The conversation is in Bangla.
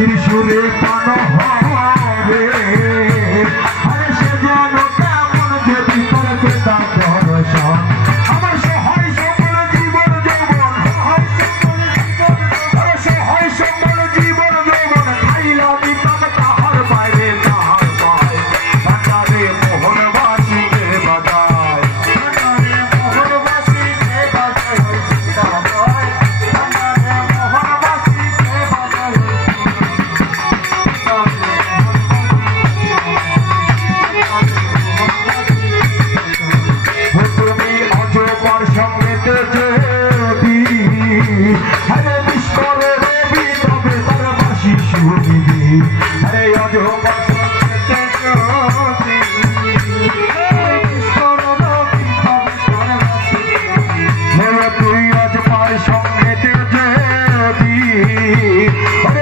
বাঁশির সুরে পান হবে আরে সে যেন কেমন যে ভিতর পেতা দর্শন আমার সহায় সকল জীবন যৌবন সহায় সকল জীবন যৌবন খাইলা দিতাম তাহার বাইরে তাহার পায় ভান্ডারে মোহনবাসীকে বাজায় ভান্ডারে মোহনবাসীকে বাজায় ভান্ডারে মোহনবাসীকে বাজায় তুমি অজপার সঙ্গেতে যদি হরে বিস্মরে রবি তবে তার বাসি শুনিবি হরে অজপার সঙ্গেতে যদি বিস্মরে রবি তবে তার বাসি শুনিবি তুই অজপার সঙ্গেতে যদি হরে